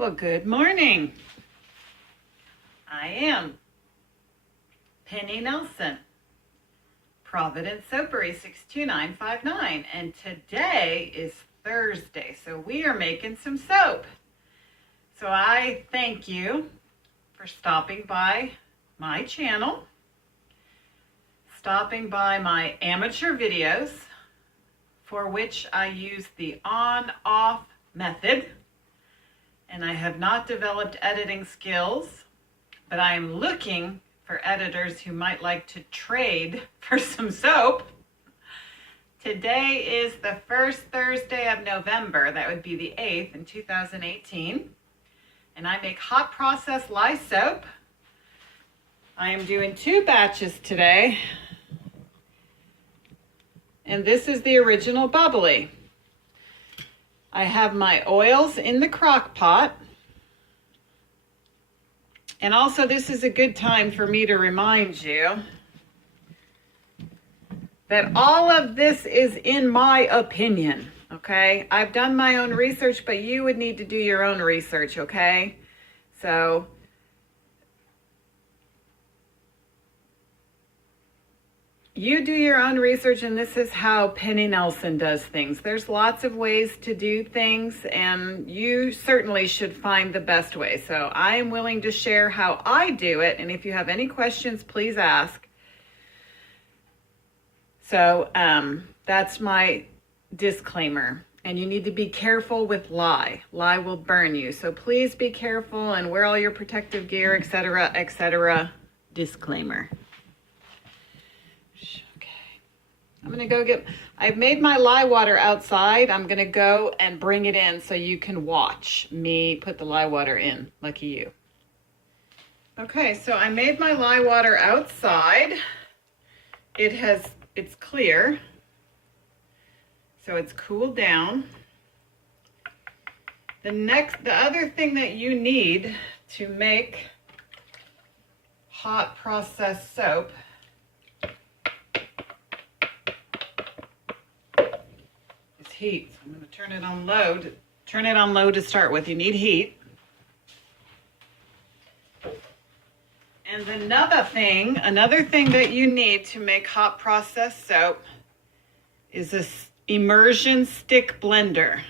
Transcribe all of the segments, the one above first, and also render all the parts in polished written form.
Well, good morning. I am Penny Nelson, Providence Soapery 62959, and today is Thursday, so we are making some soap. So I thank you for stopping by my channel, stopping by my amateur videos, for which I use the on-off method. And I have not developed editing skills, but I am looking for editors who might like to trade for some soap. Today is the first Thursday of November. That would be the 8th in 2018. And I make hot process lye soap. I am doing 2 batches today. And this is the original bubbly. I have my oils in the crock pot. And also this is a good time for me to remind you that all of this is in my opinion, okay? I've done my own research, but you would need to do your own research, okay? So you do your own research, and this is how Penny Nelson does things. There's lots of ways to do things, and you certainly should find the best way. So I am willing to share how I do it, and if you have any questions, please ask. So that's my disclaimer. And you need to be careful with lye. Lye will burn you. So please be careful and wear all your protective gear, etc., etc. Disclaimer. I'm gonna go I've made my lye water outside. I'm gonna go and bring it in so you can watch me put the lye water in. Lucky you. Okay, so I made my lye water outside. It's clear. So it's cooled down. The other thing that you need to make hot process soap heat. So I'm going to turn it on low. Turn it on low to start with. You need heat. And another thing that you need to make hot process soap is this immersion stick blender,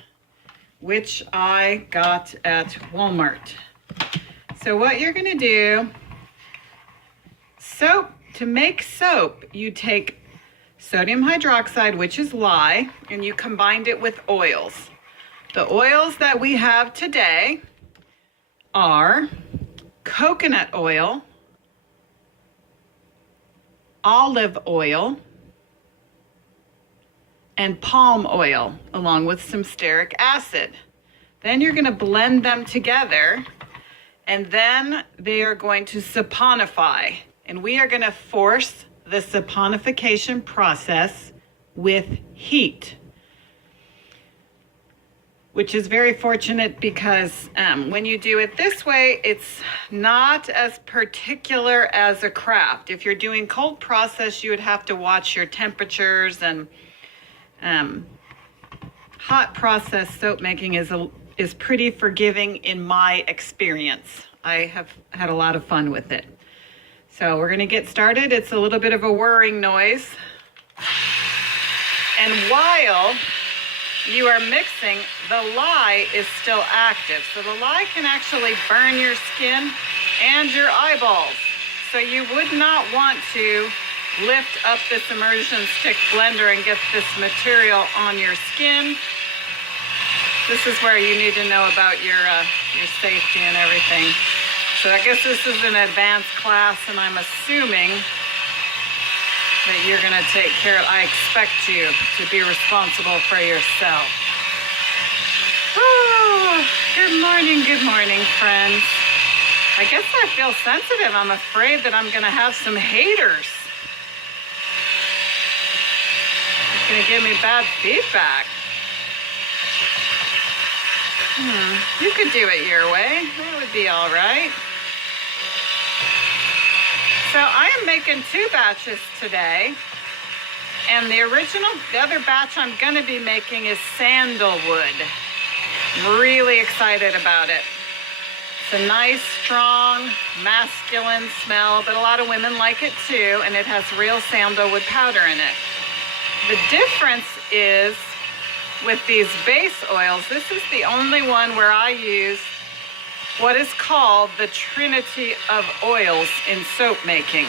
which I got at Walmart. So what you're going to do, to make soap, you take sodium hydroxide, which is lye, and you combined it with oils. The oils that we have today are coconut oil, olive oil, and palm oil, along with some stearic acid. Then you're going to blend them together, and then they are going to saponify. And we are going to force the saponification process with heat, which is very fortunate because when you do it this way, it's not as particular as a craft. If you're doing cold process, you would have to watch your temperatures, and hot process soap making is pretty forgiving in my experience. I have had a lot of fun with it. So we're going to get started. It's a little bit of a whirring noise. And while you are mixing, the lye is still active. So the lye can actually burn your skin and your eyeballs. So you would not want to lift up this immersion stick blender and get this material on your skin. This is where you need to know about your safety and everything. So I guess this is an advanced class, and I'm assuming that you're going to take care of, I expect you to be responsible for yourself. Oh, good morning, friends. I guess I feel sensitive. I'm afraid that I'm going to have some haters. It's going to give me bad feedback. You could do it your way. That would be all right. So I am making 2 batches today, and the other batch I'm going to be making is sandalwood. I'm really excited about it. It's a nice, strong, masculine smell, but a lot of women like it too, and it has real sandalwood powder in it. The difference is with these base oils, this is the only one where I use what is called the Trinity of oils in soap making,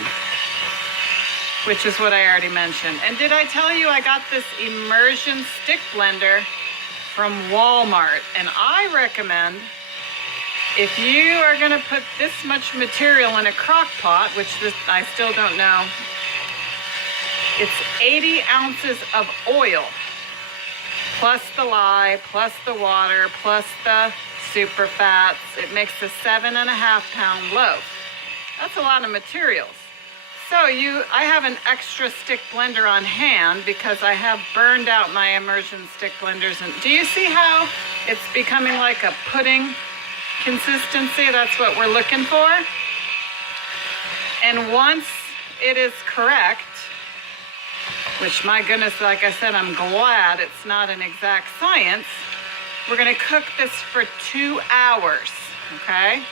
which is what I already mentioned. And did I tell you I got this immersion stick blender from Walmart? And I recommend, if you are gonna put this much material in a crock pot, which this I still don't know, it's 80 ounces of oil, plus the lye, plus the water, plus the super fats. It makes a 7.5-pound loaf. That's a lot of materials. So I have an extra stick blender on hand because I have burned out my immersion stick blenders. And do you see how it's becoming like a pudding consistency? That's what we're looking for. And once it is correct, which my goodness, like I said, I'm glad it's not an exact science, we're gonna cook this for 2 hours, okay?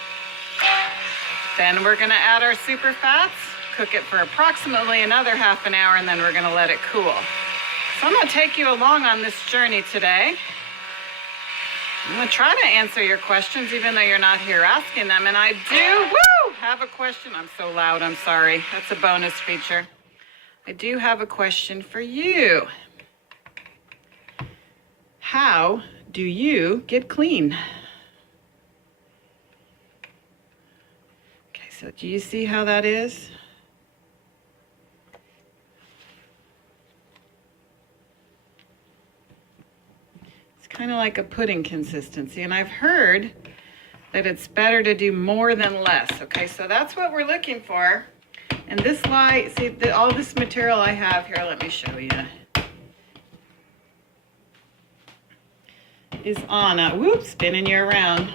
Then we're gonna add our super fats, cook it for approximately another half an hour, and then we're gonna let it cool. So I'm gonna take you along on this journey today. I'm gonna try to answer your questions even though you're not here asking them, and I do, have a question. I'm so loud, I'm sorry. That's a bonus feature. I do have a question for you. How do you get clean? Okay, so do you see how that is? It's kind of like a pudding consistency, and I've heard that it's better to do more than less. Okay, so that's what we're looking for. And this lye, see, all this material I have here, let me show you, is on a, spinning you around,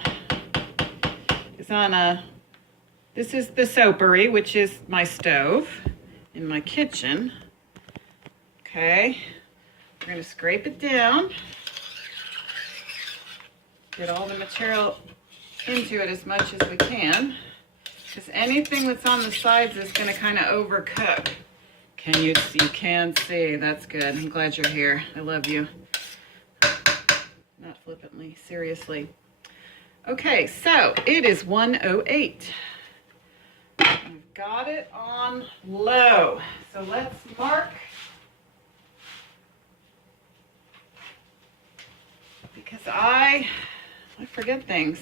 is on a, this is the soapery, which is my stove in my kitchen. Okay, we're gonna scrape it down, get all the material into it as much as we can, because anything that's on the sides is going to kind of overcook. Can you see? You can see. That's good. I'm glad you're here. I love you. Not flippantly, seriously. Okay, so it is 1:08. I've got it on low. So let's mark, because I forget things.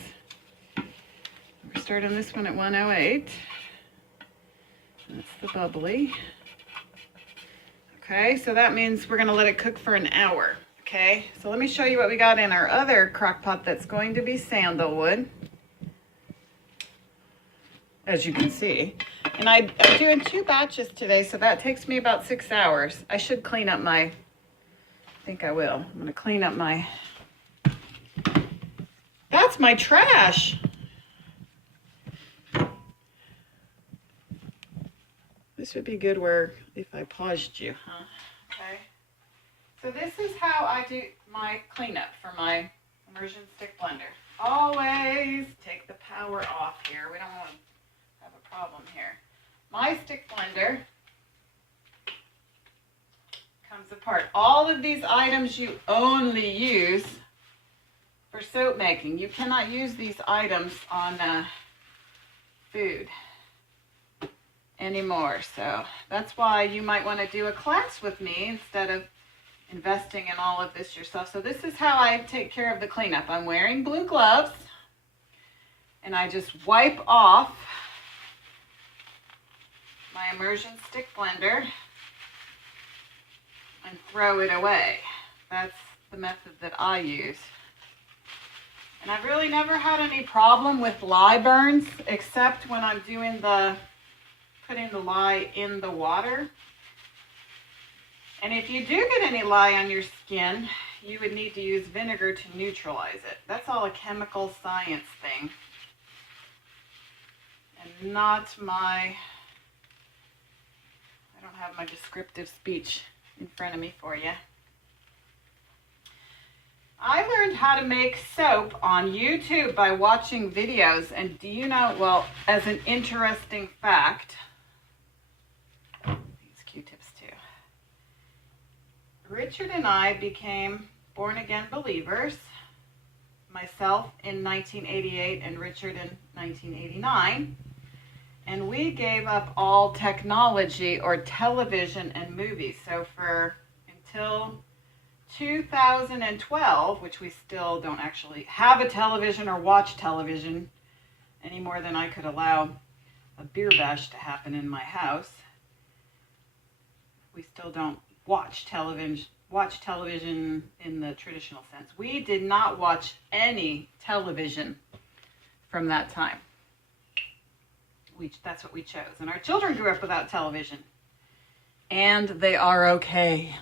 We're starting this one at 1:08. That's the bubbly. Okay, so that means we're gonna let it cook for an hour. Okay, so let me show you what we got in our other crock pot that's going to be sandalwood, as you can see. And I'm doing 2 batches today, so that takes me about 6 hours. I should clean up my, I think I will. I'm gonna clean up my, that's my trash. This would be good where if I paused you, huh? Okay. So this is how I do my cleanup for my immersion stick blender. Always take the power off here. We don't want to have a problem here. My stick blender comes apart. All of these items you only use for soap making. You cannot use these items on food anymore. So that's why you might want to do a class with me instead of investing in all of this yourself. So this is how I take care of the cleanup. I'm wearing blue gloves, and I just wipe off my immersion stick blender and throw it away. That's the method that I use. And I've really never had any problem with lye burns, except when I'm doing putting the lye in the water. And if you do get any lye on your skin, you would need to use vinegar to neutralize it. That's all a chemical science thing, and not my, I don't have my descriptive speech in front of me for you. I learned how to make soap on YouTube by watching videos. And do you know, well, as an interesting fact, these Q-tips too. Richard and I became born-again believers, myself in 1988 and Richard in 1989. And we gave up all technology or television and movies. So until 2012, which we still don't actually have a television or watch television any more than I could allow a beer bash to happen in my house. We still don't watch television in the traditional sense. We did not watch any television from that time. That's what we chose. And our children grew up without television. And they are okay.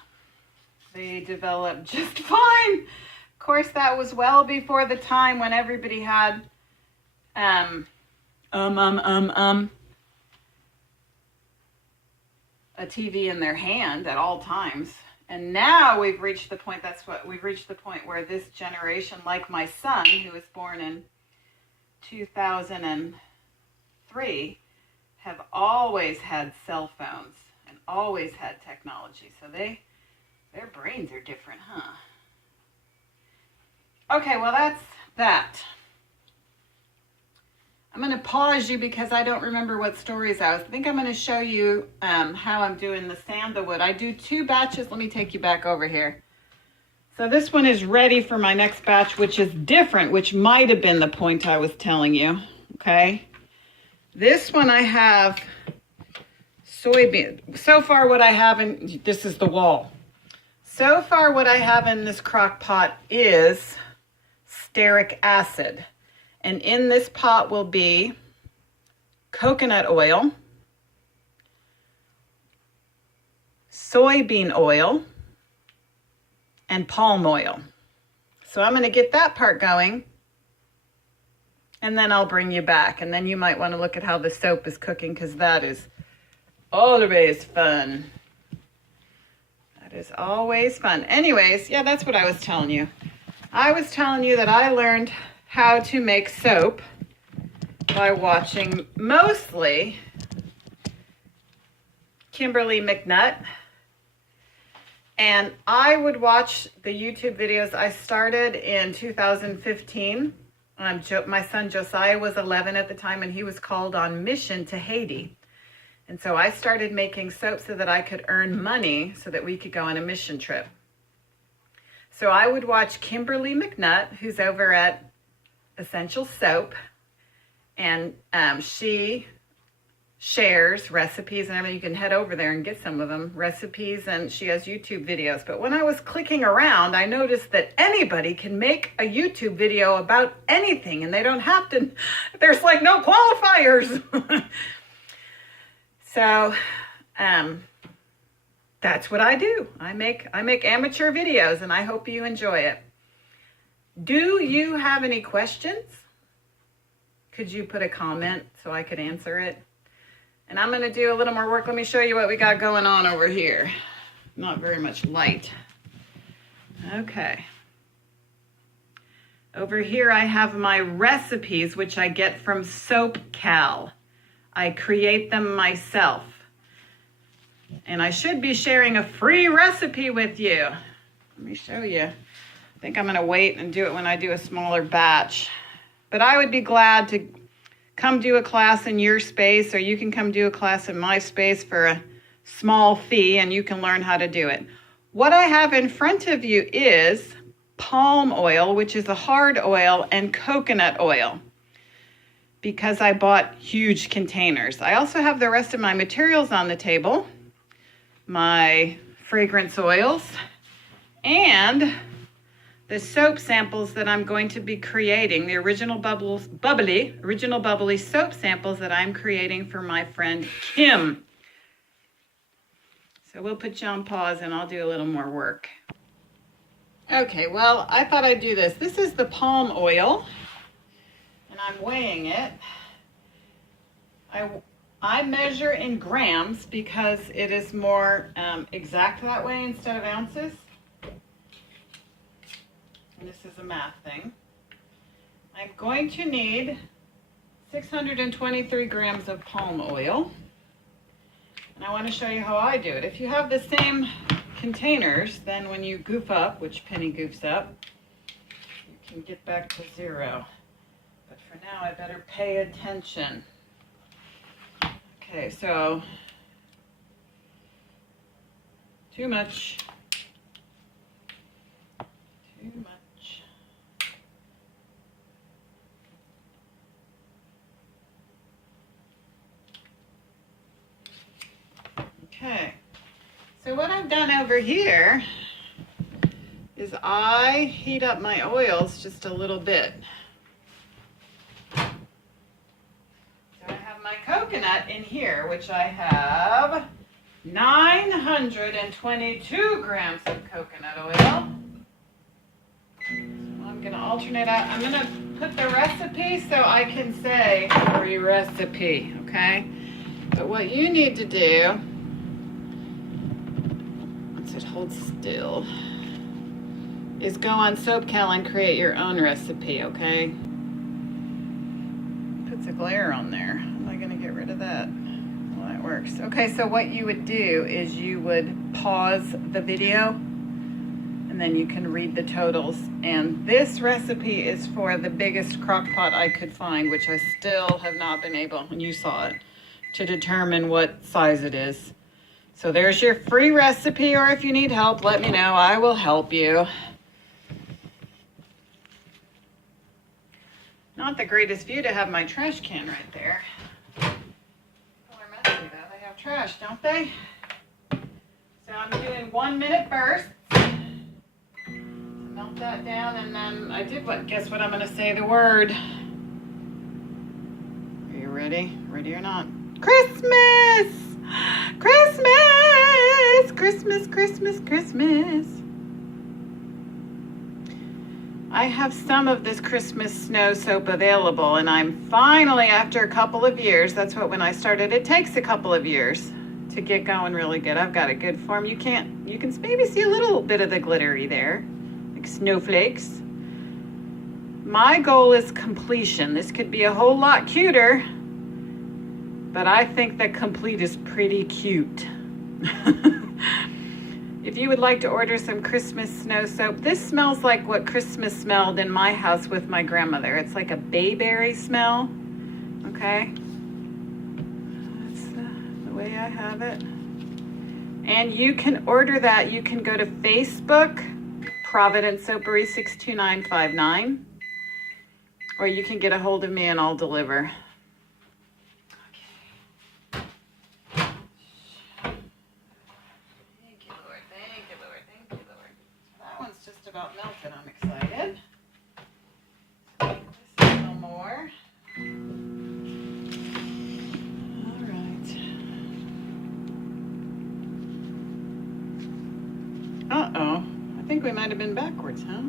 They developed just fine. Of course, that was well before the time when everybody had a TV in their hand at all times. And now we've reached the point, where this generation, like my son, who was born in 2003, have always had cell phones and always had technology. So their brains are different, huh? Okay, well, that's that. I'm going to pause you because I don't remember what stories I think I'm going to show you how I'm doing the sandalwood. I do 2 batches. Let me take you back over here. So this one is ready for my next batch, which is different, which might have been the point I was telling you, okay? This one I have soybean. So far what I have this is the wall. So far what I have in this crock pot is stearic acid. And in this pot will be coconut oil, soybean oil, and palm oil. So I'm going to get that part going, and then I'll bring you back. And then you might want to look at how the soap is cooking, because that is always fun. That is always fun. Anyways, yeah, that's what I was telling you. I was telling you that I learned how to make soap by watching mostly Kimberly McNutt. And I would watch the YouTube videos. I started in 2015. My son Josiah was 11 at the time, and he was called on mission to Haiti. And so I started making soap so that I could earn money so that we could go on a mission trip. So I would watch Kimberly McNutt, who's over at Essential Soap, and she shares recipes and everything. You can head over there and get some of them, recipes, and she has YouTube videos. But when I was clicking around, I noticed that anybody can make a YouTube video about anything, and they don't have to, there's like no qualifiers. So that's what I do. I make amateur videos, and I hope you enjoy it. Do you have any questions? Could you put a comment so I could answer it? And I'm going to do a little more work. Let me show you what we got going on over here. Not very much light. Okay. Over here I have my recipes, which I get from SoapCal. I create them myself. And I should be sharing a free recipe with you. Let me show you. I think I'm going to wait and do it when I do a smaller batch. But I would be glad to come do a class in your space, or you can come do a class in my space for a small fee, and you can learn how to do it. What I have in front of you is palm oil, which is a hard oil, and coconut oil, because I bought huge containers. I also have the rest of my materials on the table, my fragrance oils, and the soap samples that I'm going to be creating, the original bubbly soap samples that I'm creating for my friend Kim. So we'll put you on pause and I'll do a little more work. Okay, well, I thought I'd do this. This is the palm oil, and I'm weighing it. I measure in grams because it is more exact that way instead of ounces. and this is a math thing, I'm going to need 623 grams of palm oil. And I want to show you how I do it. If you have the same containers, then when you goof up, which Penny goofs up, you can get back to zero. But for now, I better pay attention. Okay, so too much. Too much. Okay, so what I've done over here is I heat up my oils just a little bit. So I have my coconut in here, which I have 922 grams of coconut oil. So I'm going to alternate out. I'm going to put the recipe so I can say free recipe, okay? But what you need to do, once it holds still, is go on SoapCal and create your own recipe, okay? Puts a glare on there. How am I going to get rid of that? Well, that works. Okay, so what you would do is you would pause the video and then you can read the totals. And this recipe is for the biggest crock pot I could find, which I still have not been able, and you saw it, to determine what size it is. So there's your free recipe, or if you need help, let me know. I will help you. Not the greatest view to have my trash can right there. People are messy though. They have trash, don't they? So I'm doing 1 minute bursts. Melt that down, and then I did what? Guess what I'm going to say the word. Are you ready? Ready or not? Christmas! Christmas! Christmas, Christmas, Christmas. I have some of this Christmas snow soap available, and I'm finally, after a couple of years, that's what when I started, it takes a couple of years to get going really good. I've got a good form. You can maybe see a little bit of the glittery there, like snowflakes. My goal is completion. This could be a whole lot cuter, but I think that complete is pretty cute. If you would like to order some Christmas snow soap, this smells like what Christmas smelled in my house with my grandmother. It's like a bayberry smell, okay? That's the way I have it. And you can order that. You can go to Facebook, Providence Soapery 62959, or you can get a hold of me and I'll deliver. About melted, I'm excited. This a little more. All right. Uh-oh. I think we might have been backwards, huh?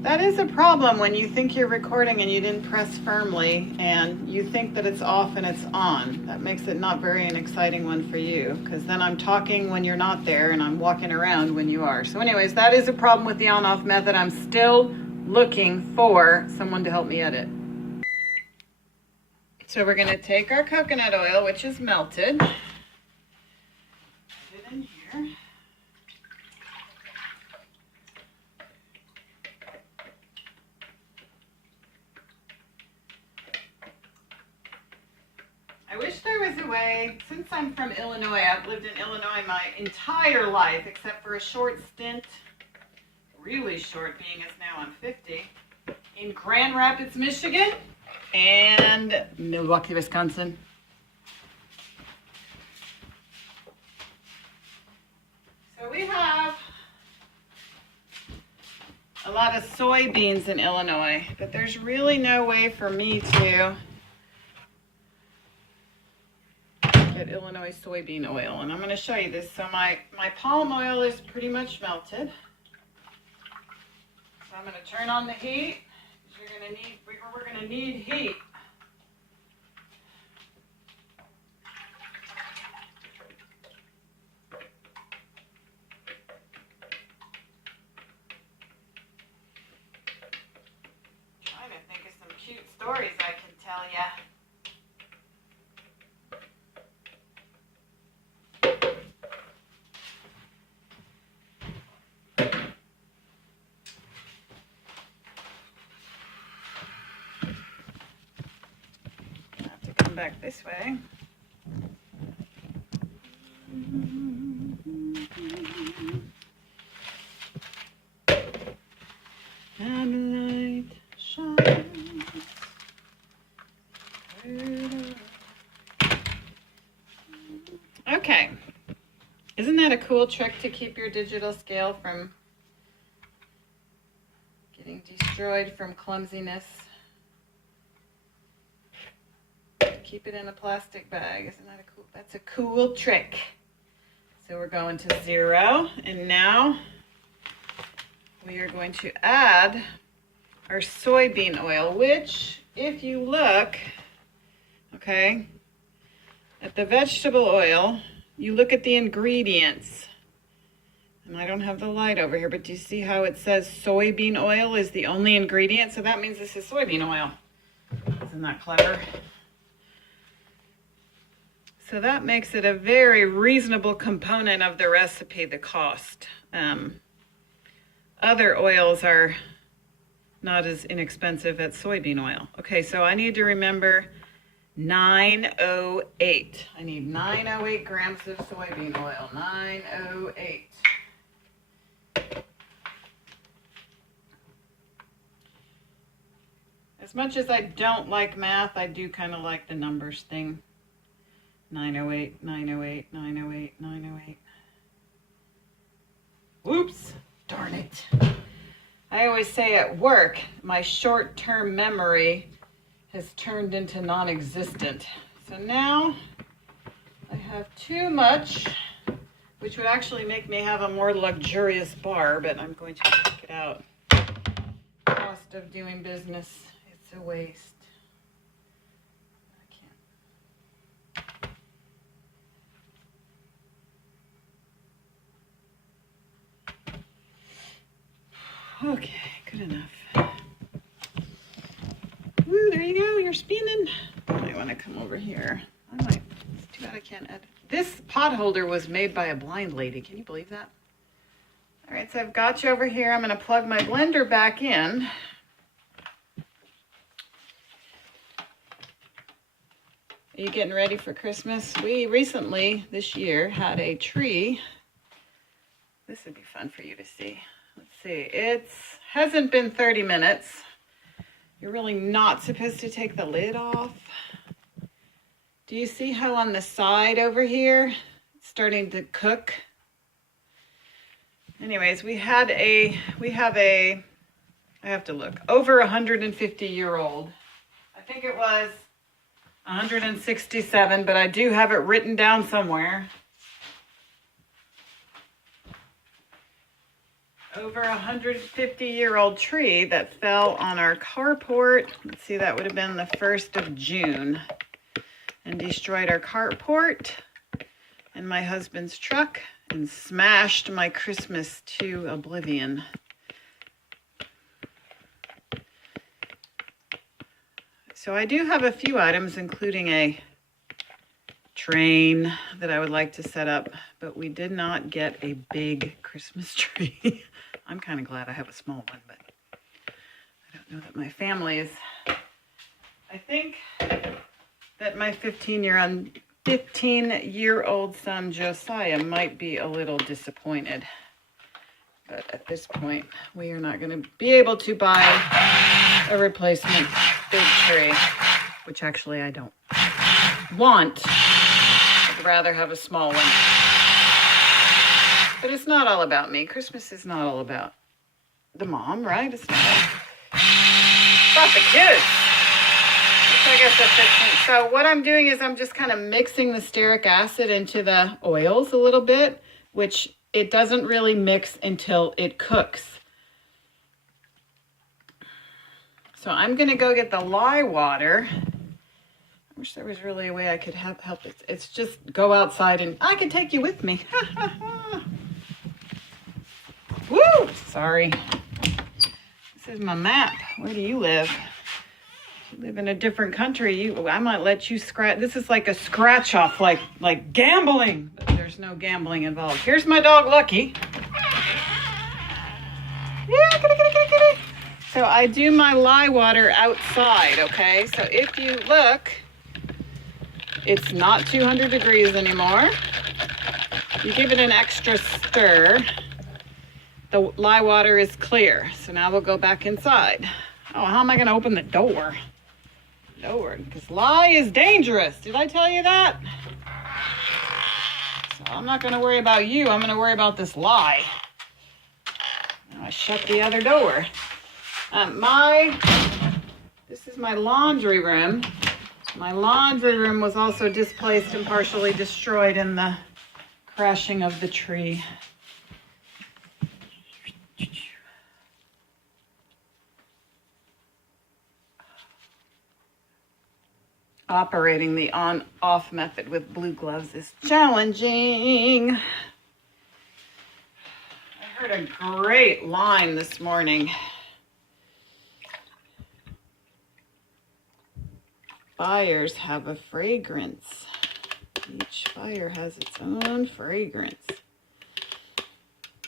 That is a problem when you think you're recording and you didn't press firmly and you think that it's off and it's on. That makes it not very an exciting one for you, because then I'm talking when you're not there and I'm walking around when you are. So anyways, that is a problem with the on-off method. I'm still looking for someone to help me edit. So we're going to take our coconut oil, which is melted, put it in here. I wish there was a way, since I'm from Illinois, I've lived in Illinois my entire life, except for a short stint, really short, being as now I'm 50, in Grand Rapids, Michigan, and Milwaukee, Wisconsin. So we have a lot of soybeans in Illinois, but there's really no way for me to get Illinois soybean oil, and I'm going to show you this. So my palm oil is pretty much melted. So I'm going to turn on the heat. We're going to need heat. tell ya. I have to come back this way. And the light shines. Okay. Isn't that a cool trick to keep your digital scale from getting destroyed from clumsiness? Keep it in a plastic bag. Isn't that a cool? That's a cool trick. So we're going to 0, and now we are going to add our soybean oil, which, if you look, okay, at the vegetable oil, you look at the ingredients. And I don't have the light over here, but do you see how it says soybean oil is the only ingredient? So that means this is soybean oil. Isn't that clever? So that makes it a very reasonable component of the recipe, the cost. Other oils are not as inexpensive as soybean oil. Okay, so I need to remember 908. I need 908 grams of soybean oil. 908. As much as I don't like math, I do kind of like the numbers thing. 908, 908, 908, 908. Whoops, darn it. I always say at work, my short-term memory has turned into non-existent. So now I have too much, which would actually make me have a more luxurious bar, but I'm going to take it out. Cost of doing business, it's a waste. Okay, good enough. Woo, there you go, you're spinning. I want to come over here. It's too bad I can't edit. This pot holder was made by a blind lady. Can you believe that? All right, so I've got you over here. I'm going to plug my blender back in. Are you getting ready for Christmas? We recently, this year, had a tree. This would be fun for you to see. Let's see, it hasn't been 30 minutes. You're really not supposed to take the lid off. Do you see how on the side over here, it's starting to cook? Anyways, I have to look, over 150-year-old. I think it was 167, but I do have it written down somewhere. Over 150-year-old tree that fell on our carport. Let's see, that would have been the 1st of June, and destroyed our carport and my husband's truck and smashed my Christmas to oblivion. So I do have a few items, including a train that I would like to set up, but we did not get a big Christmas tree. I'm kind of glad I have a small one, but I don't know that my family is. I think that my 15-year-old son Josiah might be a little disappointed. But at this point, we are not going to be able to buy a replacement big tree, which actually I don't want. I'd rather have a small one. But it's not all about me. Christmas is not all about the mom, right? It's not about the kids. Which I guess that's 15. So what I'm doing is I'm just kind of mixing the stearic acid into the oils a little bit, which it doesn't really mix until it cooks. So I'm going to go get the lye water. I wish there was really a way I could help it. It's just go outside and I can take you with me. Woo! Sorry. This is my map. Where do you live? live in a different country, I might let you scratch. This is like a scratch off, like gambling. But there's no gambling involved. Here's my dog Lucky. Yeah, kitty. So I do my lye water outside, okay? So if you look, it's not 200 degrees anymore. You give it an extra stir. The lye water is clear. So now we'll go back inside. Oh, how am I gonna open the door? Because lye is dangerous. Did I tell you that? So I'm not gonna worry about you. I'm gonna worry about this lye. Now I shut the other door. This is my laundry room. My laundry room was also displaced and partially destroyed in the crashing of the tree. Operating the on-off method with blue gloves is challenging. I heard a great line this morning. Fires have a fragrance. Each fire has its own fragrance.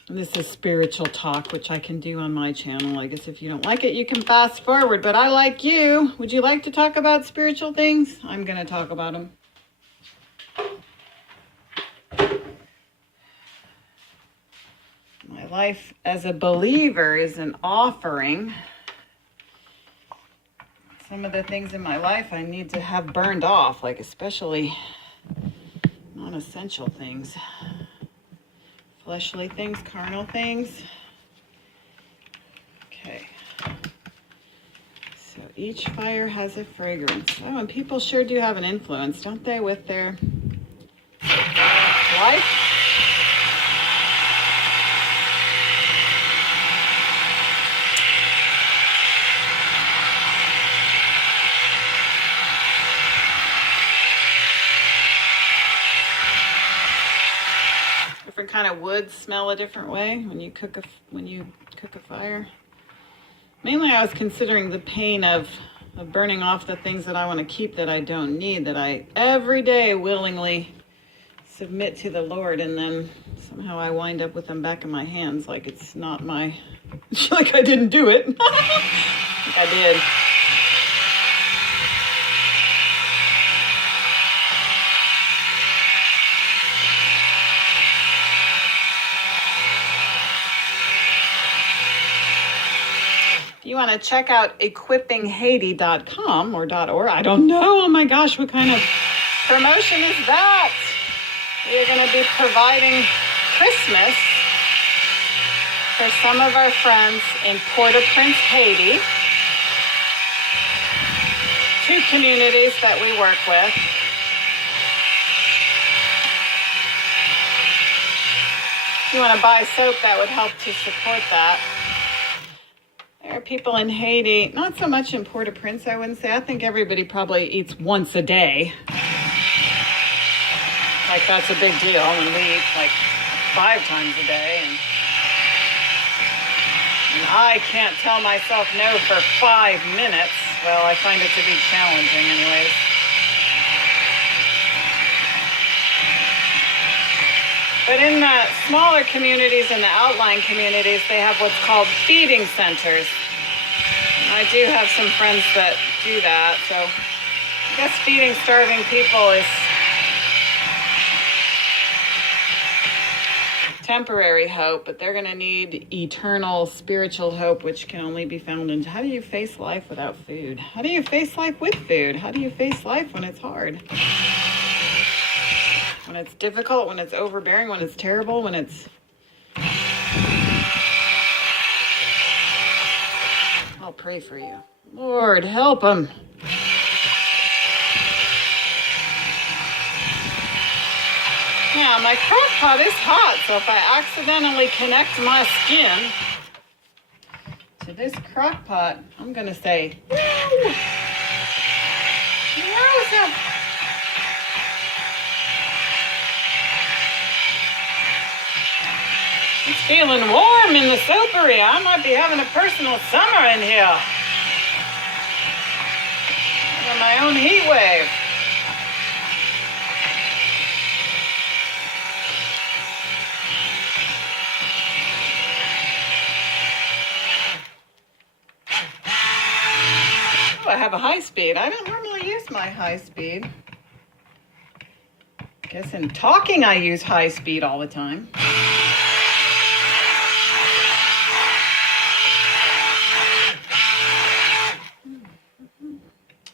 And this is spiritual talk, which I can do on my channel. I guess if you don't like it, you can fast forward, but I like you. Would you like to talk about spiritual things? I'm going to talk about them. My life as a believer is an offering. Some of the things in my life I need to have burned off, like especially non-essential things. Fleshly things, carnal things. Okay. So each fire has a fragrance. Oh, and people sure do have an influence, don't they, with their life? Different kind of woods smell a different way when you cook a fire. Mainly I was considering the pain of burning off the things that I want to keep that I don't need, that I every day willingly submit to the Lord, and then somehow I wind up with them back in my hands like it's not my, like I didn't do it. Like I did. You want to check out equippinghaiti.com or .org. I don't know. Oh my gosh, what kind of promotion is that? We are going to be providing Christmas for some of our friends in Port-au-Prince, Haiti. 2 communities that we work with. If you want to buy soap, that would help to support that. There are people in Haiti, not so much in Port-au-Prince, I wouldn't say. I think everybody probably eats once a day. Like, that's a big deal, and we eat like 5 times a day. And I can't tell myself no for 5 minutes. Well, I find it to be challenging anyways. But in the smaller communities and the outlying communities, they have what's called feeding centers. And I do have some friends that do that. So I guess feeding starving people is temporary hope, but they're going to need eternal spiritual hope, which can only be found in how do you face life without food? How do you face life with food? How do you face life when it's hard? When it's difficult, when it's overbearing, when it's terrible, when it's... I'll pray for you. Lord, help them. Now, my crock pot is hot, so if I accidentally connect my skin to this crock pot, I'm going to say, no! No, It's feeling warm in the soapery. I might be having a personal summer in here. own heat wave. Oh, I have a high speed. I don't normally use my high speed. Guess in talking I use high speed all the time.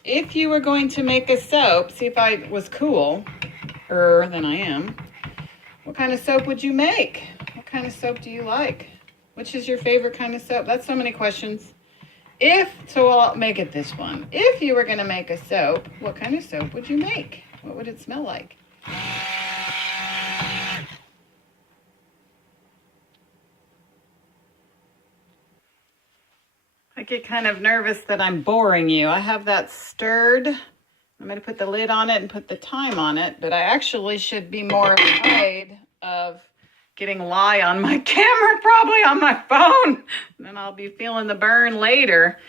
If you were going to make a soap, see if I was cooler than I am, what kind of soap would you make? What kind of soap do you like? Which is your favorite kind of soap? That's so many questions. So I'll make it this one. If you were going to make a soap, what kind of soap would you make? What would it smell like? I get kind of nervous that I'm boring you. I have that stirred. I'm going to put the lid on it and put the time on it, but I actually should be more afraid of getting lye on my camera, probably on my phone. And then I'll be feeling the burn later.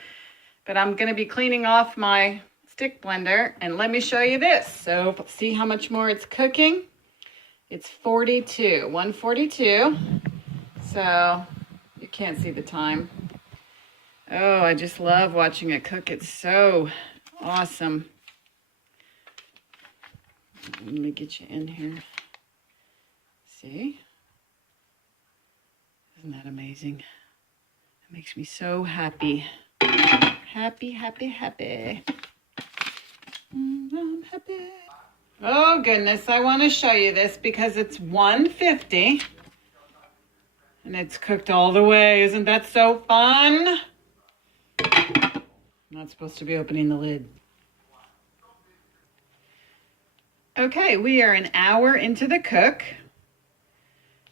But I'm going to be cleaning off my stick blender, and let me show you this. So see how much more it's cooking? It's 142. So you can't see the time. Oh, I just love watching it cook. It's so awesome. Let me get you in here. See? Isn't that amazing? It makes me so happy. Happy, happy, happy. I'm happy. Oh, goodness. I want to show you this because it's 150. And it's cooked all the way. Isn't that so fun? I'm not supposed to be opening the lid. Okay, we are an hour into the cook.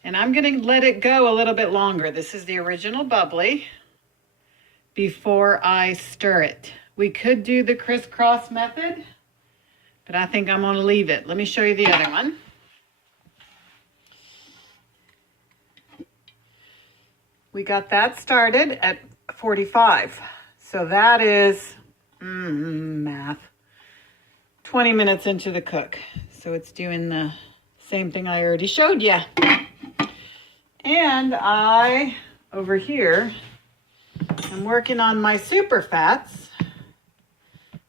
And I'm going to let it go a little bit longer. This is the original bubbly before I stir it. We could do the crisscross method, but I think I'm going to leave it. Let me show you the other one. We got that started at 45. So that is, math, 20 minutes into the cook. So it's doing the same thing I already showed you. And over here, I'm working on my super fats.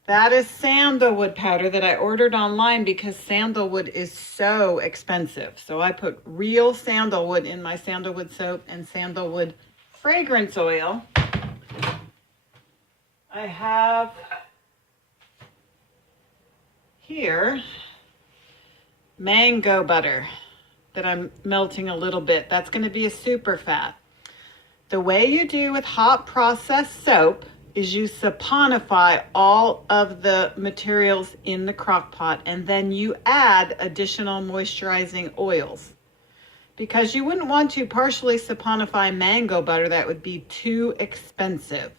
That is sandalwood powder that I ordered online because sandalwood is so expensive. So I put real sandalwood in my sandalwood soap and sandalwood fragrance oil. I have here mango butter that I'm melting a little bit. That's going to be a super fat. The way you do with hot processed soap is you saponify all of the materials in the crock pot and then you add additional moisturizing oils. Because you wouldn't want to partially saponify mango butter, that would be too expensive.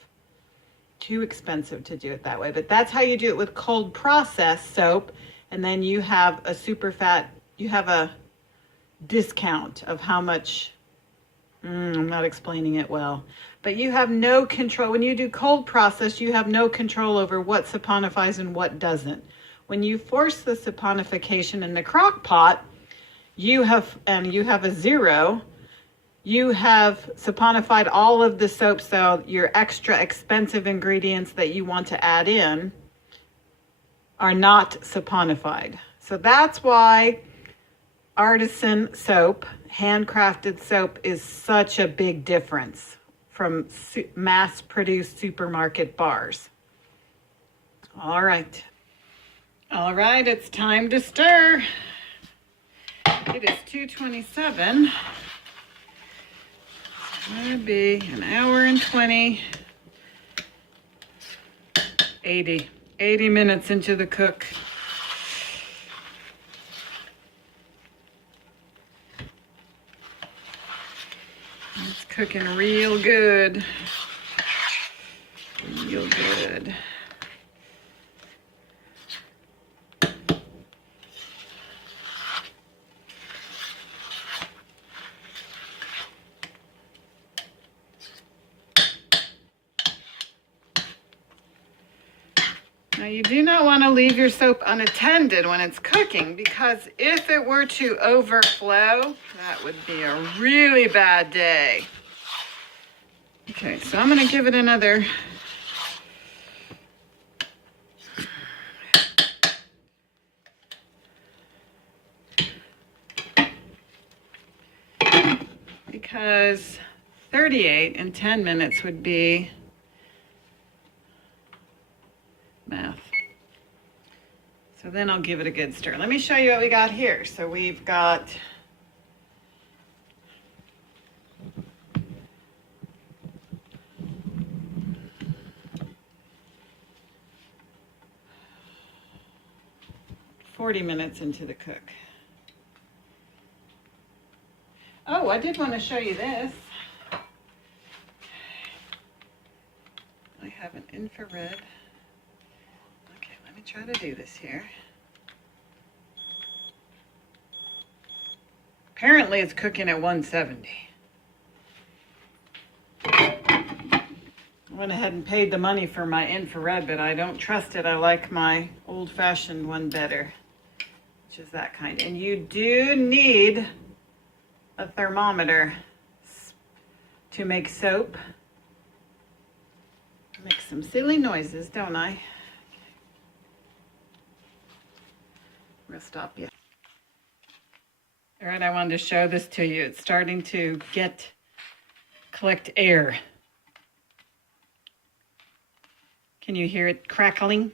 Too expensive to do it that way. But that's how you do it with cold processed soap. And then you have a super fat, you have a discount of how much, I'm not explaining it well, but you have no control. When you do cold process, you have no control over what saponifies and what doesn't. When you force the saponification in the crock pot, you have a zero, you have saponified all of the soap, so your extra expensive ingredients that you want to add in are not saponified. So that's why artisan soap, handcrafted soap, is such a big difference from mass-produced supermarket bars. All right, it's time to stir. It is 2:27. It's gonna be an hour and 20, 80 minutes into the cook. It's cooking real good. Real good. Now you do not want to leave your soap unattended when it's cooking, because if it were to overflow, that would be a really bad day. Okay, so I'm going to give it another because 38 in 10 minutes would be math. So then I'll give it a good stir. Let me show you what we got here. So we've got $40 minutes into the cook. Oh, I did want to show you this. I have an infrared. Okay, let me try to do this here. Apparently it's cooking at 170. I went ahead and paid the money for my infrared, but I don't trust it. I like my old-fashioned one better, which is that kind. And you do need a thermometer to make soap. Make some silly noises, don't I? We'll stop you. All right, I wanted to show this to you. It's starting to collect air. Can you hear it crackling?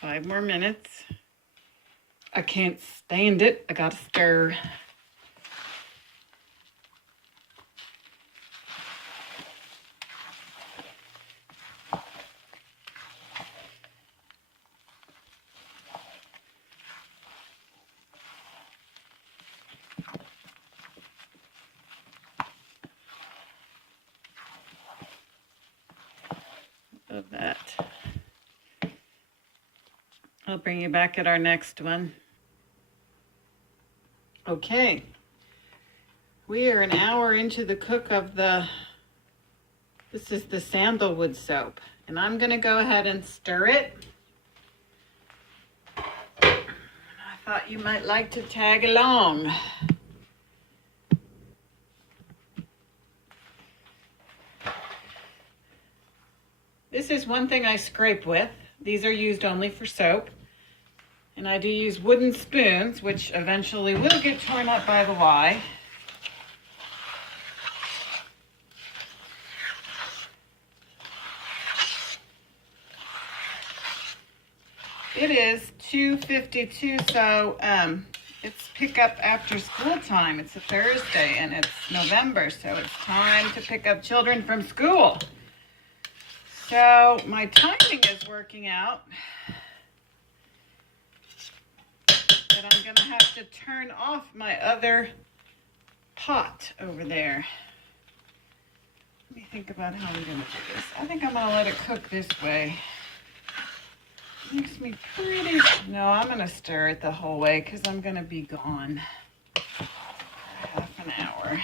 5 more minutes. I can't stand it. I gotta stir. Of that. I'll bring you back at our next one. Okay, we are an hour into the cook of this is the sandalwood soap, and I'm gonna go ahead and stir it. I thought you might like to tag along. This is one thing I scrape with. These are used only for soap. And I do use wooden spoons, which eventually will get torn up by the lye. It is 2:52, so it's pick up after school time. It's a Thursday and it's November, so it's time to pick up children from school. So my timing is working out. But I'm gonna have to turn off my other pot over there. Let me think about how I'm gonna do this. I think I'm gonna let it cook this way. Makes me pretty, no, I'm gonna stir it the whole way because I'm gonna be gone for half an hour.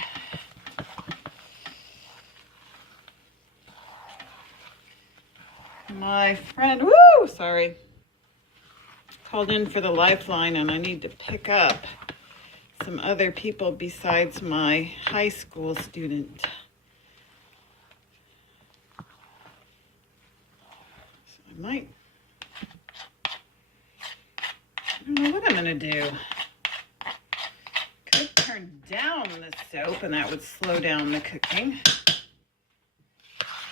My friend, sorry, called in for the lifeline, and I need to pick up some other people besides my high school student. So I don't know what I'm gonna do. Could turn down the soap and that would slow down the cooking.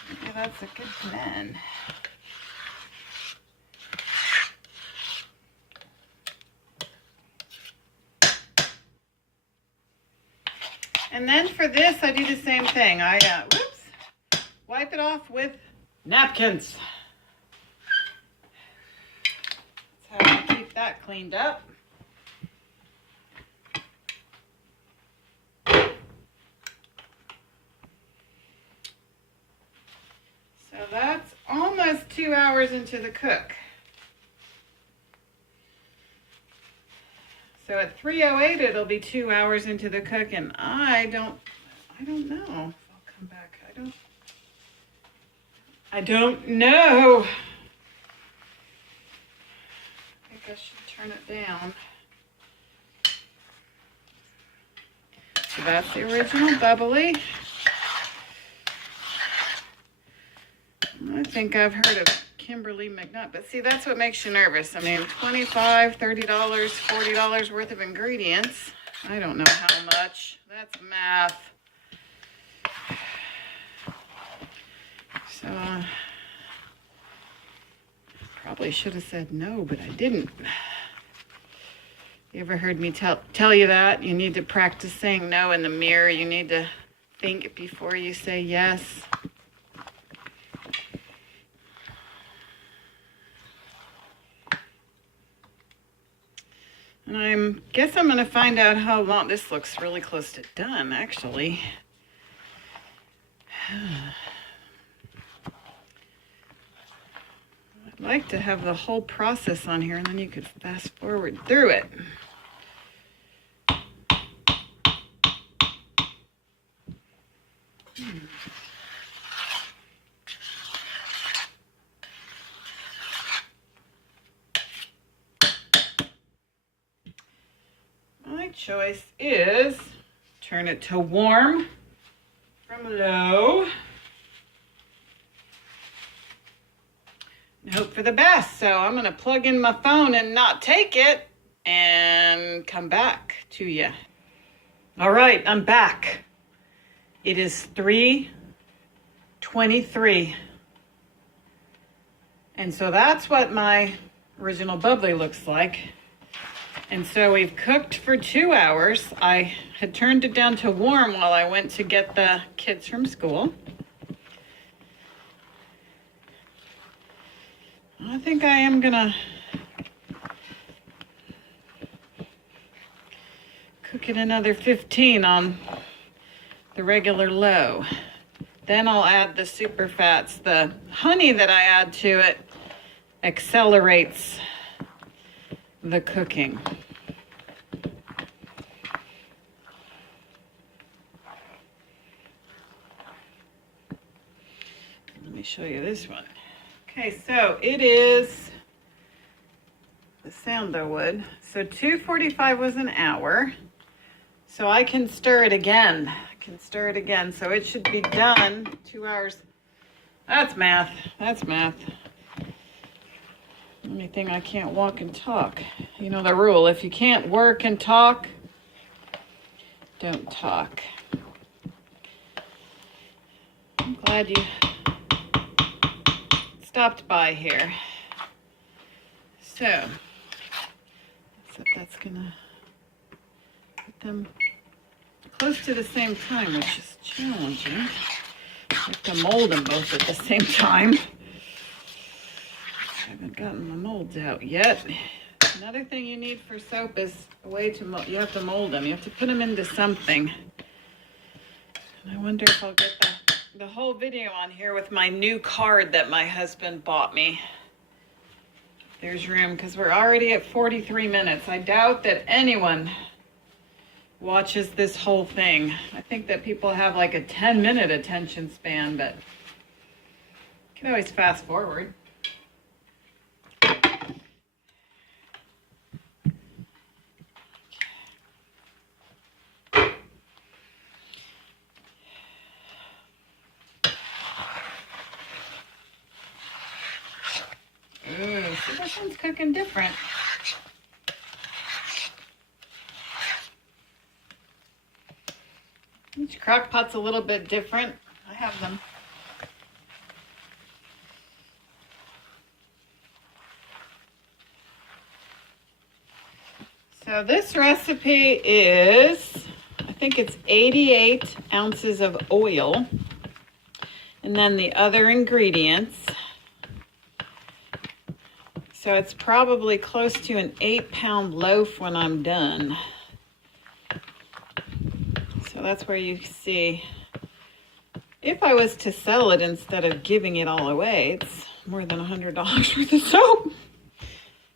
Maybe that's a good plan. And then for this, I do the same thing. I wipe it off with napkins. That's how I keep that cleaned up. So that's almost 2 hours into the cook. So at 3:08, it'll be 2 hours into the cook, and I don't know if I'll come back. I don't know. I think I should turn it down. So that's the original bubbly. I think I've heard of Kimberly McNutt, but see, that's what makes you nervous. I mean, $25, $30, $40 worth of ingredients. I don't know how much. That's math. So, probably should have said no, but I didn't. You ever heard me tell you that? You need to practice saying no in the mirror. You need to think before you say yes. And I guess I'm going to find out how long. This looks really close to done, actually. I'd like to have the whole process on here, and then you could fast forward through it. My choice is turn it to warm from low and hope for the best. So I'm going to plug in my phone and not take it and come back to you. All right, I'm back. It is 3:23. And so that's what my original bubbly looks like. And so we've cooked for 2 hours. I had turned it down to warm while I went to get the kids from school. I think I am gonna cook it another 15 on the regular low. Then I'll add the super fats. The honey that I add to it accelerates the cooking. Let me show you this one. Okay, so it is the sandalwood. So 2:45 was an hour. So I can stir it again. So it should be done 2 hours. That's math. That's math. Only thing I can't walk and talk. You know the rule. If you can't work and talk, don't talk. I'm glad you stopped by here. So, except that's gonna put them close to the same time, which is challenging. I have to mold them both at the same time. I haven't gotten the molds out yet. Another thing you need for soap is a way to mold. You have to mold them. You have to put them into something. And I wonder if I'll get the whole video on here with my new card that my husband bought me. There's room because we're already at 43 minutes. I doubt that anyone watches this whole thing. I think that people have like a 10-minute attention span, but you can always fast forward. Ooh, see, this one's cooking different. Each crock pot's a little bit different. I have them. So this recipe is, I think it's 88 ounces of oil. And then the other ingredients. So it's probably close to an 8-pound loaf when I'm done. So that's where you see, if I was to sell it instead of giving it all away, it's more than $100 worth of soap.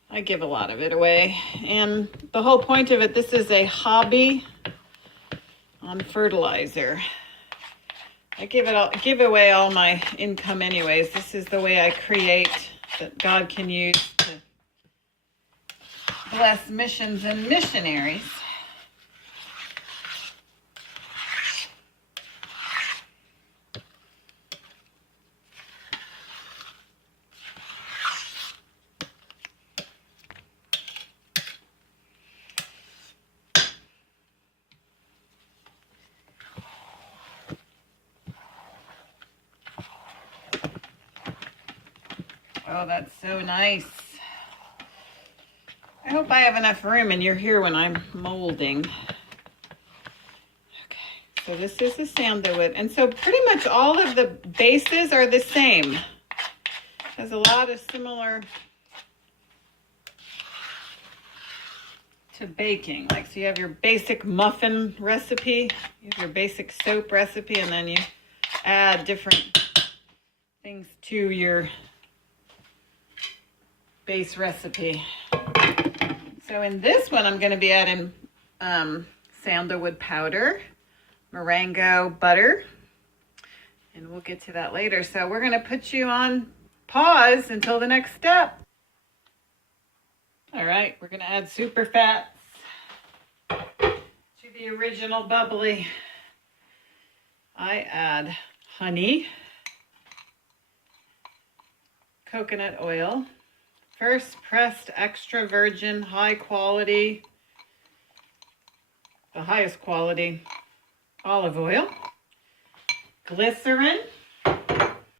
I give a lot of it away. And the whole point of it, this is a hobby on fertilizer. I give away all my income anyways. This is the way I create that God can use to bless missions and missionaries. Oh, that's so nice. I hope I have enough room and you're here when I'm molding. Okay, so this is the sandalwood. And so pretty much all of the bases are the same. There's a lot of similar to baking. Like, so you have your basic muffin recipe, you have your basic soap recipe, and then you add different things to your base recipe. So in this one, I'm going to be adding sandalwood powder, Marengo butter, and we'll get to that later. So we're going to put you on pause until the next step. All right, we're going to add super fats to the original bubbly. I add honey, coconut oil, first pressed extra virgin high quality, the highest quality olive oil, glycerin,